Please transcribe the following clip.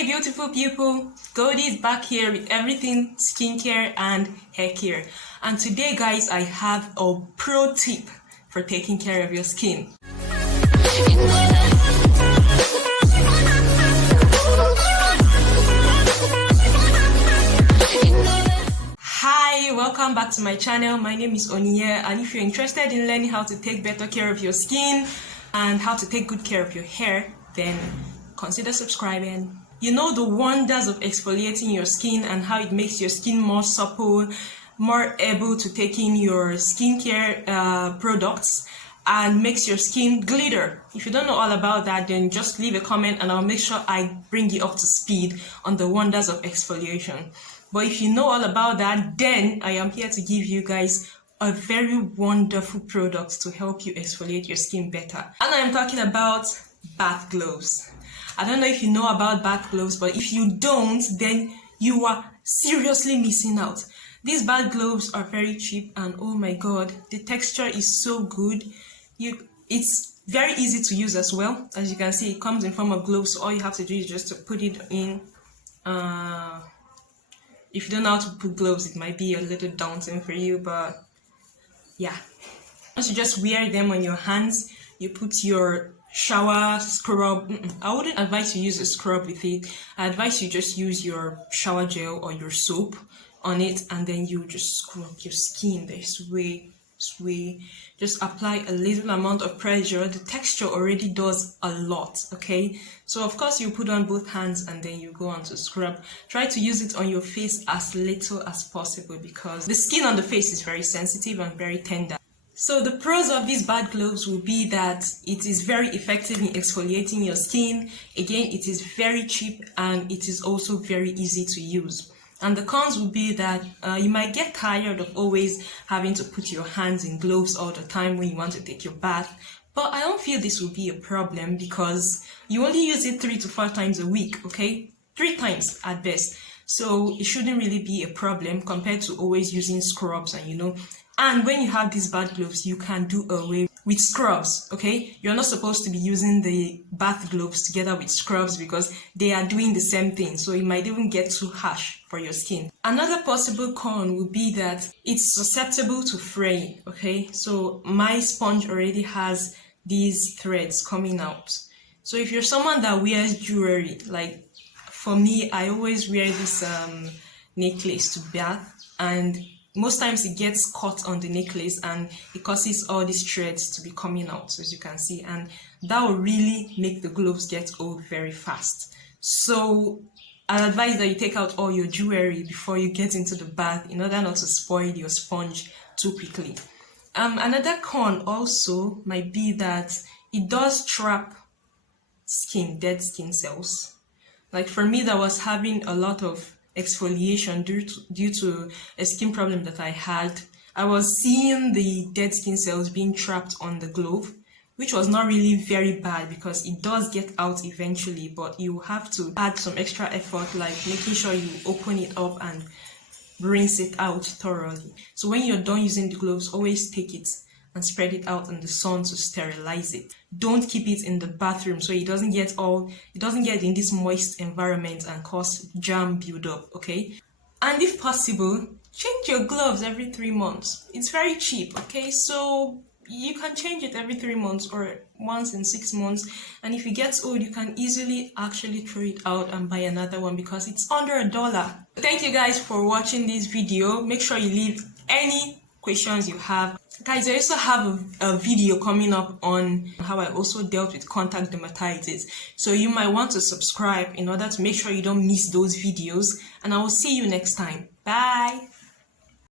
Hey beautiful people, Goldie is back here with everything skincare and hair care. And today guys, I have a pro tip for taking care of your skin. Hi, welcome back to my channel. My name is Oniye, and if you're interested in learning how to take better care of your skin and how to take good care of your hair, then consider subscribing. You know the wonders of exfoliating your skin and how it makes your skin more supple, more able to take in your skincare products, and makes your skin glitter. If you don't know all about that, then just leave a comment and I'll make sure I bring you up to speed on the wonders of exfoliation. But if you know all about that, then I am here to give you guys a very wonderful product to help you exfoliate your skin better. And I am talking about bath gloves. I don't know if you know about bath gloves, but if you don't, then you are seriously missing out. These bath gloves are very cheap and oh my god, the texture is so good. It's very easy to use as well. As you can see, it comes in form of gloves, so all you have to do is just to put it in. If you don't know how to put gloves, it might be a little daunting for you, but yeah. Once you just wear them on your hands, you put your shower scrub. I wouldn't advise you use a scrub with it. I advise you just use your shower gel or your soap on it, and then you just scrub your skin this way. Just apply a little amount of pressure. The texture already does a lot, okay? So of course you put on both hands and then you go on to scrub. Try to use it on your face as little as possible because the skin on the face is very sensitive and very tender. So the pros of these bath gloves will be that it is very effective in exfoliating your skin. Again, it is very cheap and it is also very easy to use. And the cons will be that you might get tired of always having to put your hands in gloves all the time when you want to take your bath. But I don't feel this will be a problem because you only use it 3 to 4 times a week, okay? 3 times at best. So it shouldn't really be a problem compared to always using scrubs and when you have these bath gloves, you can do away with scrubs, okay? You're not supposed to be using the bath gloves together with scrubs because they are doing the same thing, so it might even get too harsh for your skin. Another possible con would be that it's susceptible to fraying, okay? So my sponge already has these threads coming out. So if you're someone that wears jewelry, like for me, I always wear this necklace to bath, and most times it gets caught on the necklace and it causes all these threads to be coming out, as you can see, and that will really make the gloves get old very fast. So I advise that you take out all your jewelry before you get into the bath in order not to spoil your sponge too quickly. Another con also might be that it does trap dead skin cells. Like for me, that was having a lot of exfoliation due to a skin problem that I had. I was seeing the dead skin cells being trapped on the glove, which was not really very bad because it does get out eventually, but you have to add some extra effort, like making sure you open it up and rinse it out thoroughly. So when you're done using the gloves, always take it and spread it out in the sun to sterilize it. Don't keep it in the bathroom so it doesn't get in this moist environment and cause germ buildup, okay? And if possible, change your gloves every 3 months. It's very cheap, okay? So you can change it every 3 months or once in 6 months, and if it gets old, you can easily actually throw it out and buy another one because it's under $1. Thank you guys for watching this video. Make sure you leave any questions you have. Guys, I also have a video coming up on how I also dealt with contact dermatitis. So you might want to subscribe in order to make sure you don't miss those videos. And I will see you next time. Bye!